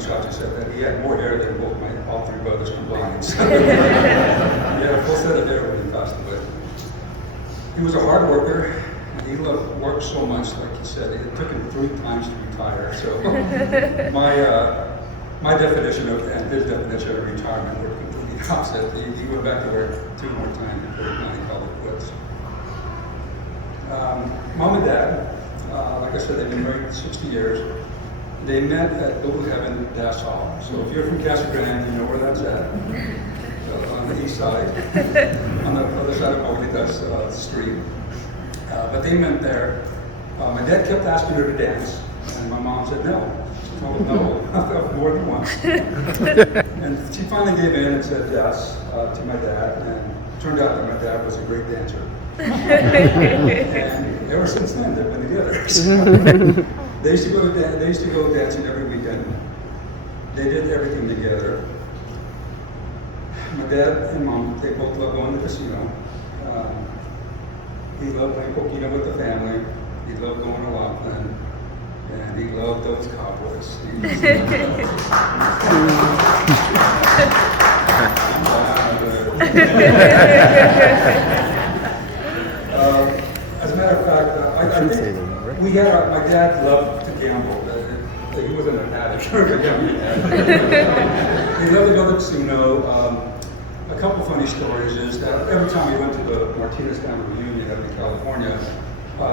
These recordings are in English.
Chacha said that he had more hair than all three brothers combined. So, yeah, full set of hair when he passed away. He was a hard worker. He loved work so much, like he said, it took him 3 times to retire. So my definition of, and his definition of retirement were completely opposite. He went back to work 2 more times before he finally called it quits. Mom and Dad, like I said, they've been married 60 years. They met at Little Heaven Dash Hall. So if you're from Casa Grande, you know where that's at. On the east side, on the other side of Maulitas Street. But they met there. My dad kept asking her to dance, and my mom said no. She told him no, more than once. And she finally gave in and said yes to my dad, and it turned out that my dad was a great dancer. And ever since then, they've been together. So they used to go dancing every weekend. They did everything together. My dad and mom, they both love going to the casino. He loved playing coquina with the family. He loved going to Laughlin. And he loved those Cowboys. As a matter of fact, I think my dad loved to gamble. He wasn't an addict or a gambling addict. He loved to go to the casino. A couple funny stories is that every time we went to the Martinez family reunion up in California,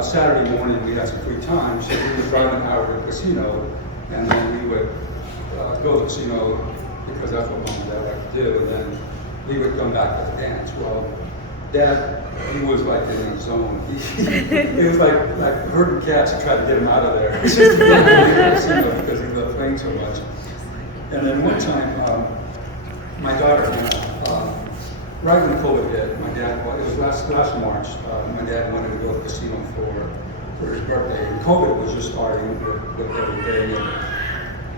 Saturday morning we had some free time, so we would drive an hour to the casino, and then we would go to the casino because that's what mom and dad like to do, and then we would come back with a dance. Well, Dad, he was like in a zone. He was like herding cats to try to get him out of there. Just to get him to the casino because he loved playing so much. And then one time, my daughter, right when COVID hit, my dad, it was last March, my dad wanted to go to the casino for his birthday. And COVID was just starting with everything. And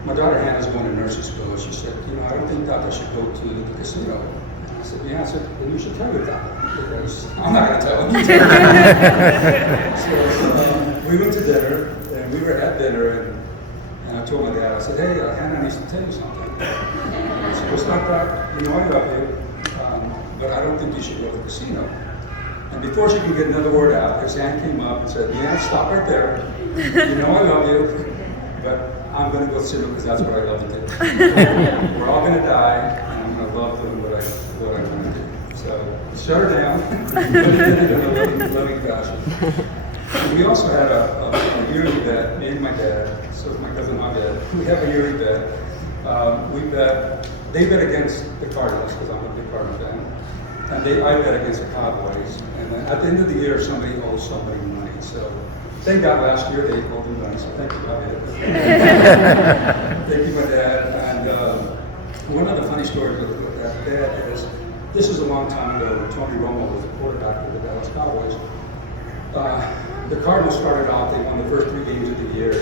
my daughter Hannah's going to nursing school. She said, I don't think Tata should go to the casino. And I said, yeah. I said, well, you should tell your Tata. Because I'm not going to tell him. So we went to dinner, and we were at dinner, and I told my dad, I said, hey, Hannah needs to tell you something. She goes, Tata, I love you. But I don't think you should go to the casino. And before she could get another word out, his hand came up and said, yeah, stop right there. I love you, but I'm going to go to the casino because that's what I love to do. We're all going to die, and I'm going to love doing what I want to do. So shut her down, but it did it in a loving fashion. And we also had a yearly bet, me and my dad, so my cousin Javier, we have a yearly bet. They bet against the Cardinals, because I'm a big Cardinals fan. And I bet against the Cowboys. And then at the end of the year, somebody owes somebody money. So thank God last year they owed me money. So thank you, Javier. Thank you, my dad. And one of the funny stories with that dad is, this is a long time ago when Tony Romo was the quarterback for the Dallas Cowboys. The Cardinals started off, they won the first 3 games of the year,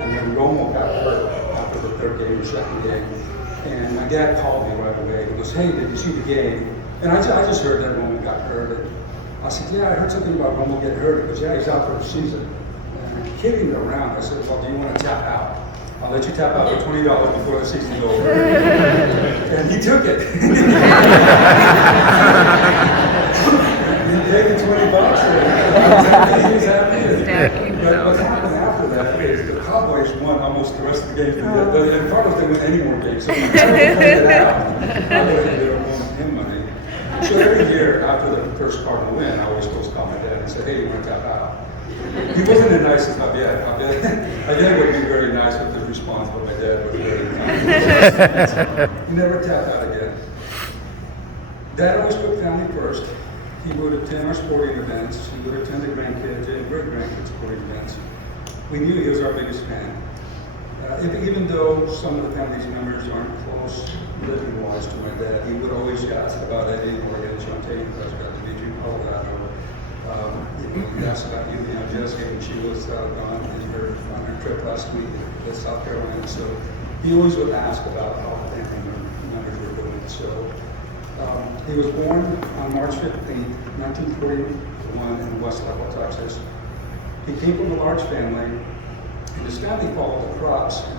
and then Romo got hurt after the 3rd game or 2nd game. And my dad called me right away. He goes, hey, did you see the game? And I just heard that Romo got hurt. And I said, yeah, I heard something about Romo getting hurt. He goes, yeah, he's out for the season. And I'm kidding around. I said, well, do you want to tap out? I'll let you tap out for $20 before the season's over. And he took it. He gave me $20. He was happy. But what happened after that is the Cowboys won almost the rest of the game. And Cardinals didn't win any more games. So when I played it out, I would have given him money. So every year after the first Cardinal win, I always call my dad and say, hey, you want to tap out? He wasn't as nice as Javier. Javier would be very nice with his response, but my dad was very nice. He never tapped out again. Dad always put family first. He would attend our sporting events. He would attend the grandkids and great-grandkids sporting events. We knew he was our biggest fan. Even though some of the family members aren't close living-wise to my dad, he would always ask about Eddie or Chante, because I got to meet you in Colorado. He asked about you, Jessica, and she was gone on her trip last week to South Carolina. So he always would ask about how the family members were doing. So he was born on March 15th, 1941 in West Lubbock, Texas. He came from a large family. And his family followed the crops and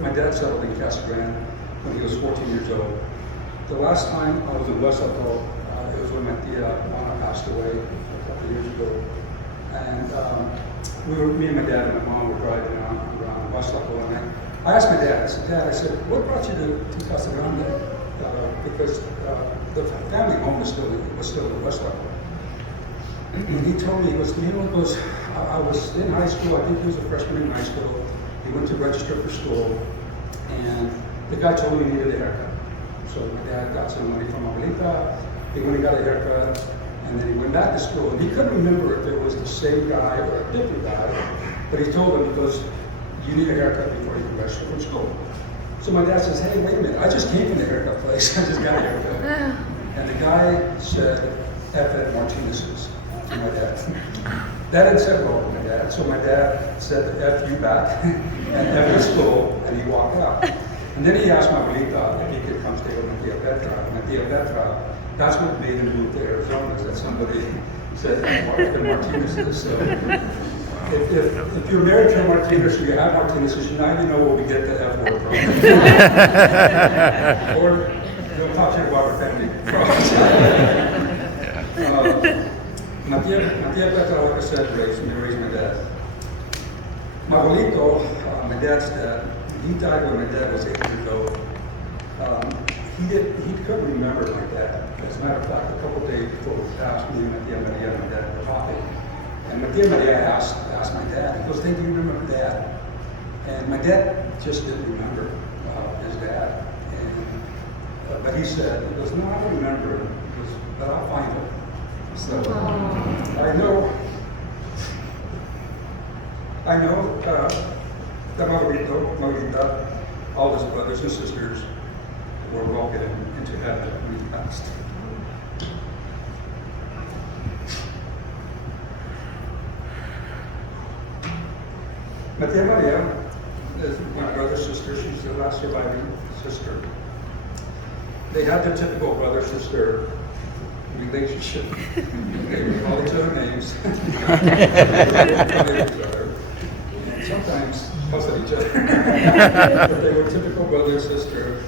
my dad settled in Casa Grande when he was 14 years old. The last time I was in West Laco, it was when my tia Juana passed away a couple of years ago. And me and my dad and my mom were driving around West Laco, and I asked my dad, I said, what brought you to Casa Grande? Because the family home was still in West Laco. And he told me, I was in high school, I think he was a freshman in high school. He went to register for school, and the guy told me he needed a haircut. So my dad got some money from Abuelita, he went and got a haircut, and then he went back to school. And he couldn't remember if it was the same guy or a different guy, but he told him, he goes, you need a haircut before you can register for school. So my dad says, hey, wait a minute, I just came from the haircut place, I just got a haircut. And the guy said, F at Martinez's. To my dad. That didn't sit well with my dad, so my dad said F you back and F to school, and he walked out. And then he asked my abuelita if he could come stay with my tia Petra. My tia Petra, that's what made him move to Arizona, is that somebody said F Martinez's. So if you're married to a Martinez or you have Martinez's, now you know where we get the F word from. Or don't talk shit about our family. My tia Petra, like I said, raised my dad. My abuelito, my dad's dad, he died when my dad was 8 years old. He couldn't remember my dad. As a matter of fact, a couple of days before he passed, me and my tia Maria and my dad were talking. And my tia Maria asked my dad, he goes, hey, do you remember Dad? And my dad just didn't remember his dad. And, but he said, he goes, no, I don't remember him, but I'll find him. So I know that Margarita, all his brothers and sisters were welcomed into heaven when he passed. My tia Maria is my brother's sister. She's the last surviving sister. They had the typical brother-sister relationship. They would call each other names. And sometimes fuss at each other. But they were typical brother and sister.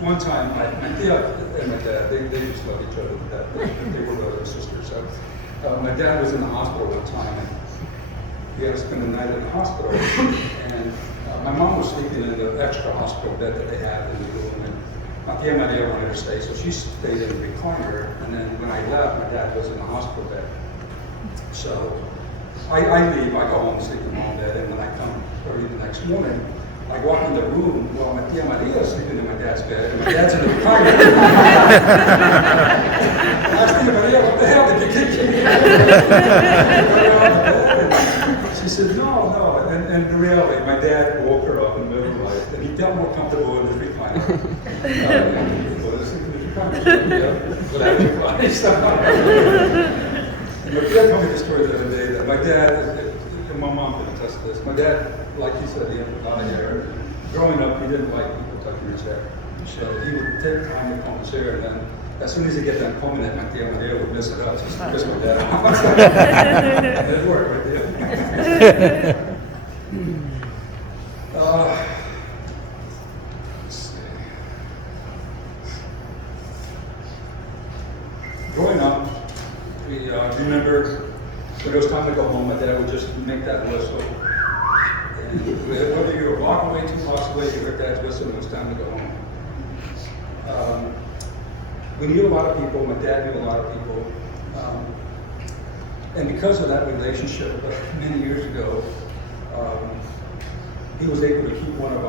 One time, my tia and my dad, they just loved each other. They were brother and sister. So my dad was in the hospital one time, and he had to spend the night in the hospital. And my mom was sleeping in the extra hospital bed that they had in the room. My tia Maria wanted to stay, so she stayed in the recliner, and then when I left, my dad was in the hospital bed. So I leave, I go home, sleep in my own bed, and when I come early the next morning, I walk in the room while my tia Maria is sleeping in my dad's bed, and my dad's in the recliner. I asked tia Maria, what the hell did you kick me? She said, no, and the reality, my dad woke her up in the middle of the night, and he felt more comfortable in his recliner. My dad told me the story the other day that my dad, and my mom can attest to this, my dad, like he said, he had a lot of hair. Growing up, he didn't like people touching his hair. So he would take time to comb his hair, and then as soon as he get done combing it, my tia Maria would mess it up, just to piss my dad off. It worked right there. Growing up, we remember when it was time to go home, my dad would just make that whistle. And whether you were walking away, 2 blocks away, you heard Dad's whistle, and it was time to go home. We knew a lot of people, my dad knew a lot of people. And because of that relationship, many years ago, he was able to keep one of my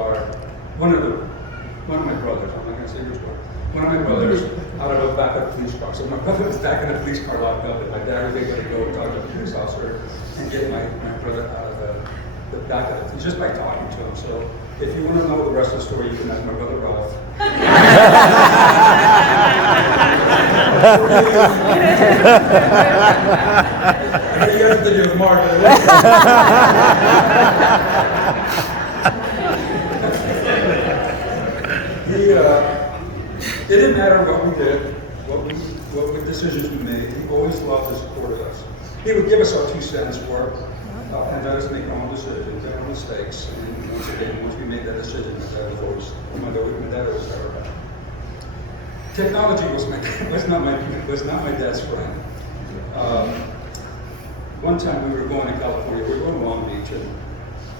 brothers, I'm not going to say which one, one of my brothers out of the back of the police car. So my brother was back in the police car locked up, and my dad was able to go talk to the police officer and get my brother out of the back of it, just by talking to him. So if you want to know the rest of the story, you can ask my brother Ralph. You have to think it was Mark. It didn't matter what we did, what decisions we made. He always loved to support us. he would give us our 2 cents worth and let us make our own decisions and our own mistakes. And once we made that decision, my dad was always our guy. Technology was not my dad's friend. One time we were going to California, we were going to Long Beach, and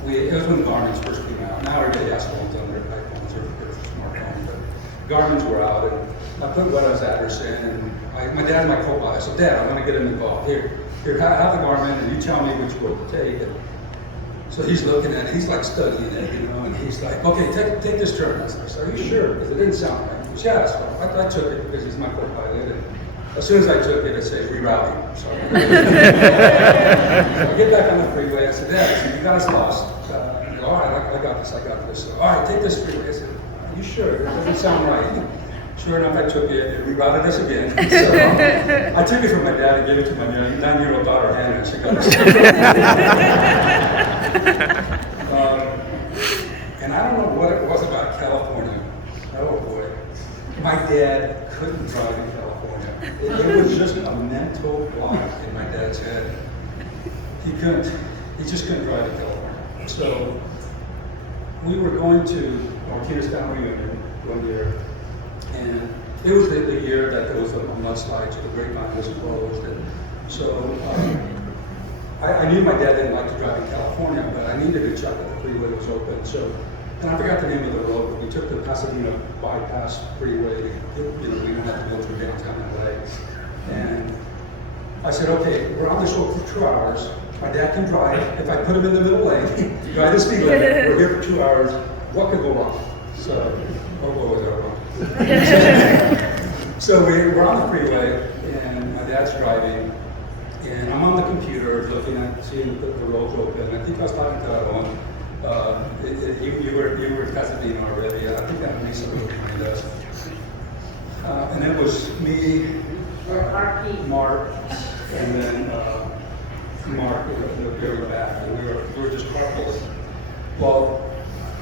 it was when Garmin's first came out. Now everybody has phones on their iPhones or smartphones, but Garmin's were out, and I put Wetta's address in, and my dad and my co-pilot. I said, Dad, I want to get in the call. Here, have the Garmin, and you tell me which road to take. And so he's looking at it, he's like studying it, and he's like, okay, take this turn. I said, are you sure? Because it didn't sound right. He goes, yeah, so I took it because he's my co-pilot. And as soon as I took it, it said rerouting. So I get back on the freeway. I said, Dad, you got us lost. All right, I got this. So, all right, take this freeway. I said, are you sure? It doesn't sound right. Sure enough, I took it rerouted us again. So I took it from my dad and gave it to my 9-year-old daughter, Hannah, and she got us. And I don't know what it was about California. Oh boy. My dad couldn't drive in California. It was just a mental block in my dad's head. He just couldn't drive in California. So we were going to Martinez family reunion one year, and it was the year that there was a mudslide, so the grapevine was closed. And so I knew my dad didn't like to drive in California, but I needed to check that the freeway was open. So, and I forgot the name of the road, but we took the Pasadena bypass freeway. We don't have to go through downtown LA. And I said, okay, we're on this road for 2 hours. My dad can drive. If I put him in the middle lane, drive the speed limit, we're here for 2 hours. What could go wrong? So, what was that wrong? So we're on the freeway, and my dad's driving, and I'm on the computer looking at, seeing the roads open. I think I was talking to Tata. You were in Pasadena already. I think that would be somebody behind us. And it was me, Mark, and then Mark in the very back, and we were just carpooling. Well,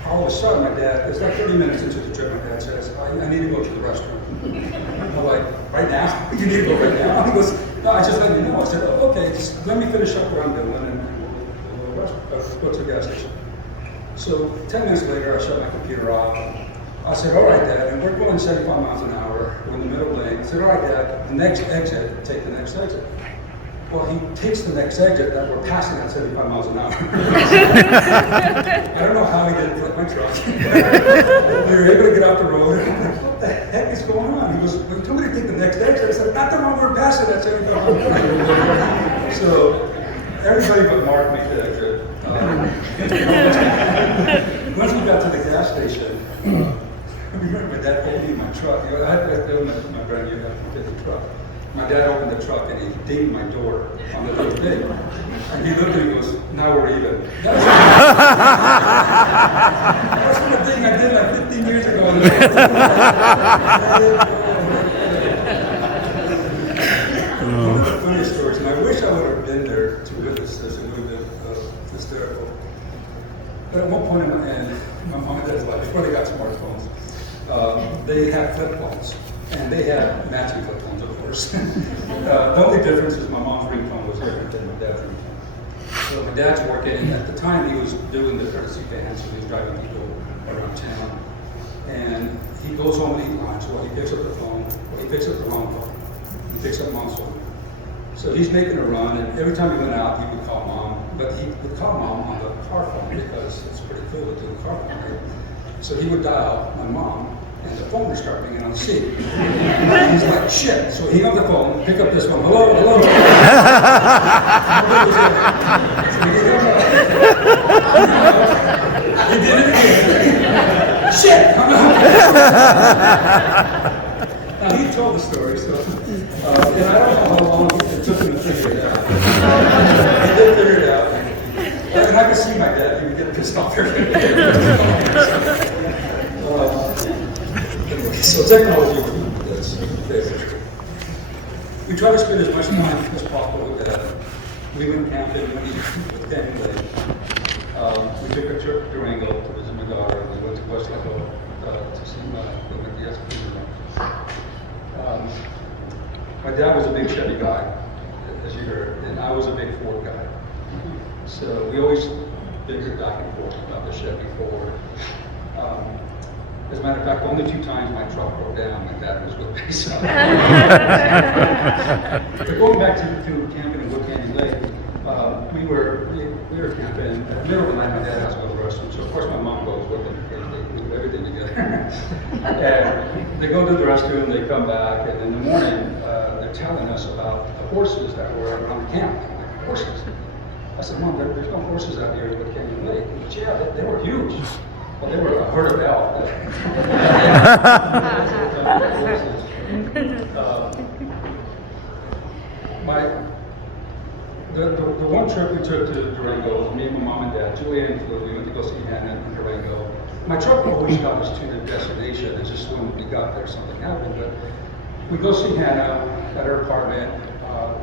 all of a sudden, my dad, it's like 30 minutes into the trip, my dad says, I need to go to the restroom. I'm like, right now? You need to go right now? He goes, no, I just let you know. I said, oh, okay, just let me finish up what I'm doing, and we'll go to the gas station. So 10 minutes later, I shut my computer off. I said, all right, Dad, and we're going 75 miles an hour. We're in the middle lane. I said, all right, Dad, the next exit, take the next exit. Well, he takes the next exit that we're passing at 75 miles an hour. I don't know how he didn't flip my truck. We were able to get off the road. I'm like, what the heck is going on? He goes, well, you told me to take the next exit. I said, not the one we were passing at 75 miles an hour. So everybody but Mark made the exit. Once we got to the gas station, I remember my dad pulled me in my truck. I had to go my brand new F-150 truck. My dad opened the truck and he dinged my door on the little thing. And he looked at me and goes, now we're even. That's the thing I did like 15 years ago. One of the funniest stories, and I wish I would have been there to witness this, it would have been hysterical. But at one point in my mom and dad's life, before they got smartphones, they had flip phones. And they had matching flip phones, of course. The only difference is my mom's ringtone was different than my dad's ringtone. So my dad's working, at the time he was doing the courtesy van, so he was driving people around town. And he goes home and eat lunch, well he picks up the phone, well he picks up the wrong phone. He picks up mom's phone. So he's making a run, and every time he went out, he would call mom, but he would call mom on the car phone because it's pretty cool to do the car phone, right? So he would dial my mom, and the phone would start ringing on the seat. And he's like, shit. So he got the phone, pick up this one, hello. So he did it again. Shit, I'm out. Now he told the story, so, and I don't know how long it took him to figure it out. He did figure it out. And I could see my dad, he would get pissed off every day. So technology is favorite. We try to spend as much time as possible with that. We went camping with family. We took a trip to Durango to visit my daughter. We went to West Lago to see my My dad was a big Chevy guy. as you heard, and I was a big Ford guy. So we always bickered back and forth about the Chevy Ford. As a matter of fact, only 2 times my truck broke down, my dad was with me. So. But going back to camping in Wood Canyon Lake, we were camping. In the middle of the night, my dad has to go to the restroom. So of course my mom goes with him because they do everything together. And they go to the restroom, they come back, and in the morning, they're telling us about the horses that were around the camp. I'm like, horses? I said, Mom, there's no horses out here in Wood Canyon Lake. He goes, yeah, they were huge. Well, they were a herd of elk. The one trip we took to Durango, me and my mom and dad, Julianne flew, we went to go see Hannah in Durango. My truck always got us to the destination. It's just when we got there, something happened. But we go see Hannah at her apartment.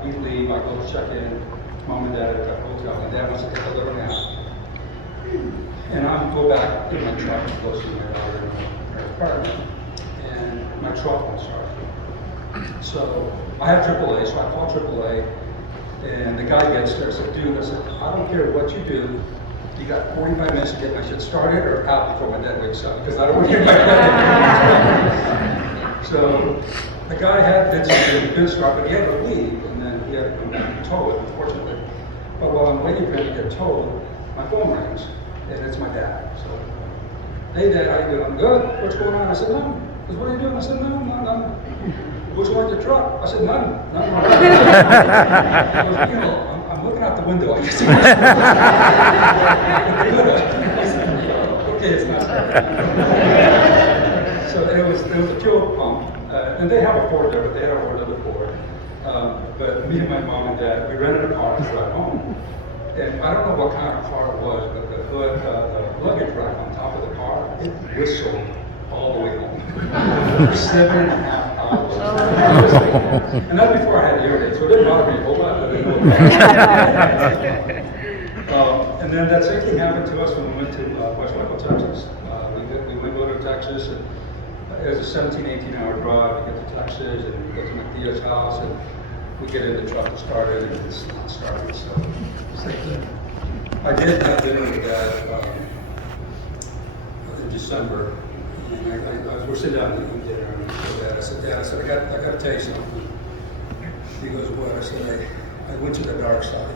We leave. I go check in. Mom and dad at the hotel. My dad wants to take a little nap. And I go back in my truck to go see my daughter in her apartment. And my truck won't start. So I have AAA, so I call AAA. And the guy gets there. I said, dude, I don't care what you do. You got 45 minutes to get my shit started or out before my dad wakes up, because I don't want to hear my dad. So the guy did something, good start, but he had to leave, and then he had to come back and tow it, unfortunately. But while I'm waiting for him to get towed, my phone rings, and it's my dad. So, hey Dad, how you doing? I'm good. What's going on? I said, nothing. He goes, what are you doing? I said, no, nothing. What's wrong with your truck? I said, nothing. Nothing wrong. He goes, you know, I'm looking out the window. I just okay, it's not. So it was a fuel pump, and they have a Ford there, but they had a Ford before. But me and my mom and dad, we rented a car to drive home. And I don't know what kind of car it was, but the hood, the luggage rack on top of the car, it whistled all the way home. For 7.5 hours. And that's before I had the air, so it didn't bother me a whole lot. And then that same thing happened to us when we went to West Waco, Texas. We went to Texas, and it was a 17, 18-hour drive. We get to Texas, and we go to my Thea's house, and we get in the truck and start it, and it's not starting. So I did have dinner with Dad in December, and we're sitting down eating dinner, and I said, Dad, I got to tell you something. He goes, what? I said, I went to the dark side.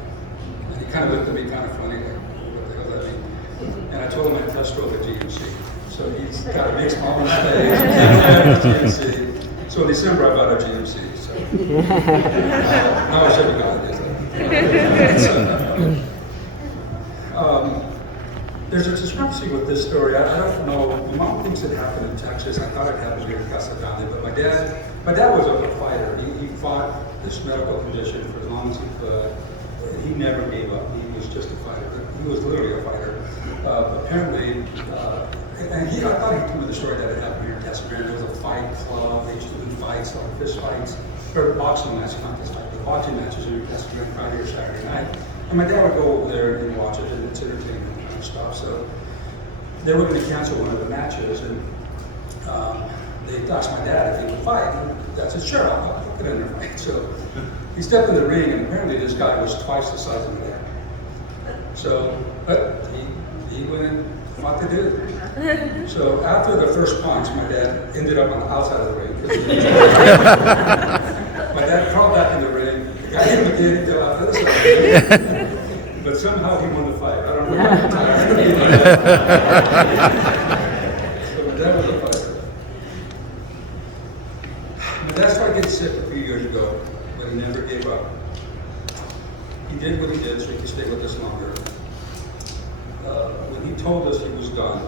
And he kind of looked at me kind of funny, like, what the hell does that mean? And I told him I test drove a GMC. So he's got a big smile on his face. GMC. So in December I bought a GMC. So now I should have got it. There's a discrepancy with this story. I don't know. My mom thinks it happened in Texas. I thought it happened here in Casa Grande, but my dad was a fighter. He fought this medical condition for as long as he could. He never gave up. He was just a fighter. He was literally a fighter. Apparently, and I thought he told me the story that it happened here in Casa Grande. There was a fight club. They used to do fights, like fist fights, or boxing matches, not fist fights, but boxing matches here in Casa Grande Friday or Saturday night. And my dad would go over there and watch it, and it's entertainment and stuff. So they were going to cancel one of the matches, and they asked my dad if he would fight. And Dad said, sure, I'll get in there and fight. So he stepped in the ring, and apparently this guy was twice the size of my dad. So, but he went and fought the dude. So after the first punch, my dad ended up on the outside of the ring. My dad crawled back in the ring. The guy hit him again until out the other side of the ring. But somehow he won the fight. I don't know. So my dad was a fighter. My dad started getting sick a few years ago, but he never gave up. He did what he did so he could stay with us longer. When he told us he was done,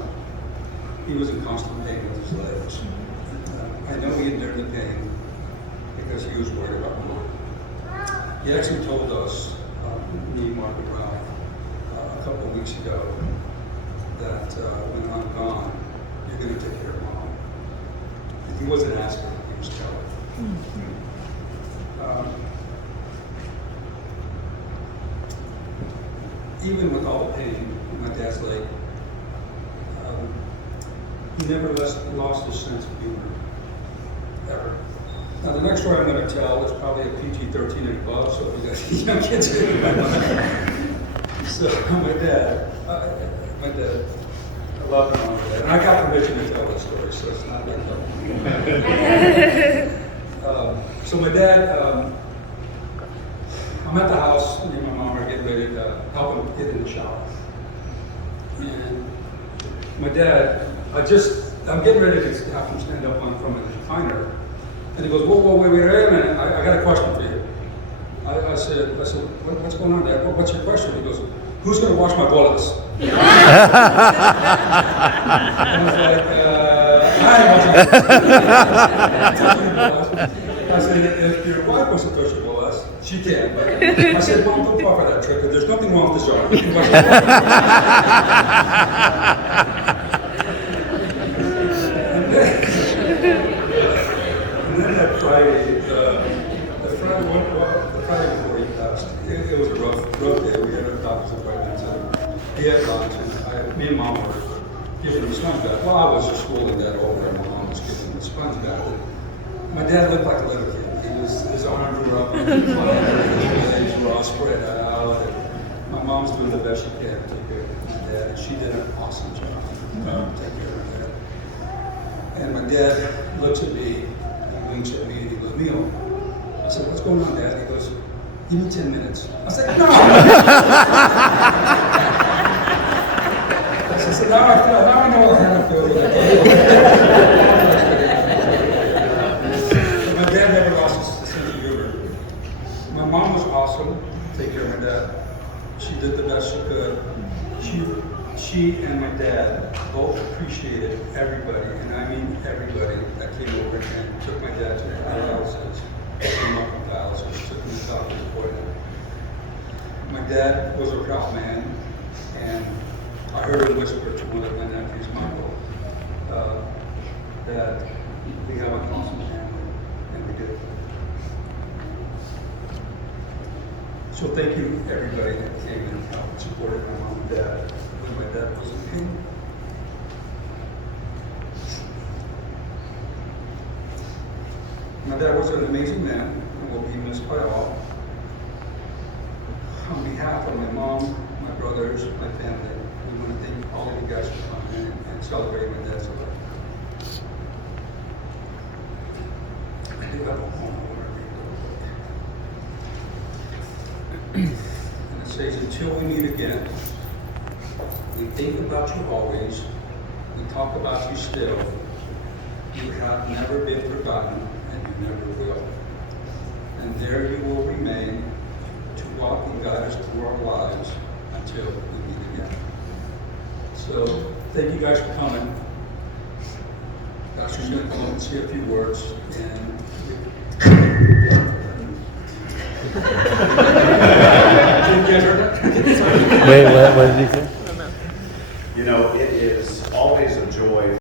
he was in constant pain with his legs. I know he endured the pain because he was worried about me. He actually told us, me, Mark, and Ralph, a couple of weeks ago, that when I'm gone, you're going to take care of Mom. And he wasn't asking, he was telling. Even with all the pain in my dad's leg, he never lost his sense of humor, ever. Now, the next story I'm going to tell is probably a PG-13 and above, so if you guys young kids so my dad, I love my mom and dad. And I got permission to tell this story, so it's not like that. So my dad, I'm at the house, me and my mom are getting ready to help him get in the shower. And my dad, I'm getting ready to have him stand up from his recliner. And he goes, whoa, wait a minute, I got a question for you. I said, what's going on, Dad? What's your question? He goes, who's going to wash my bullets? And I was like, I said, if your wife wants to touch your bullets, she can. But I said, Mom, don't fall for that trick. There's nothing wrong with the shower. You can wash your bullets. And then that Friday, the Friday before he passed, it was a rough day. We had a doctor's appointment, and he had lunch, and me and Mom were giving him a sponge bath. Well, I was just schooling that over, and my mom was giving him a sponge bath. And my dad looked like a little kid. His arms were up, his legs were all spread out, and my mom's doing the best she can to take care of my dad, and she did an awesome job taking care of my dad. And my dad looks at me, and winks at me, and he goes, Neil. I said, what's going on, Dad? He goes, give me 10 minutes. I said, no! I said, now I know how to feel. My dad never lost his sense of humor. My mom was awesome to take care of my dad. She did the best she could. She and my dad both appreciated everybody, and I mean everybody, that came over and took my dad to the dialysis, took him up from dialysis, took him to doctor's appointment. My dad was a proud man, and I heard him whisper to one of my nephews, Michael, that we have an awesome family, and we did. So thank you, everybody that came and helped supported my mom and dad when my dad was in pain. My dad was an amazing man and will be missed by all. On behalf of my mom, my brothers, my family, we want to thank all of you guys for coming in and celebrating my dad's life. I do have a home I want to read real quick. And it says, until we meet again, we think about you always, we talk about you still, you have never been forgotten, and you never will. And there you will remain to walk and guide us through our lives until we meet again. So, thank you guys for coming. Pastor's going to come up and say a few words, and Wait, what did he say? You know, it is always a joy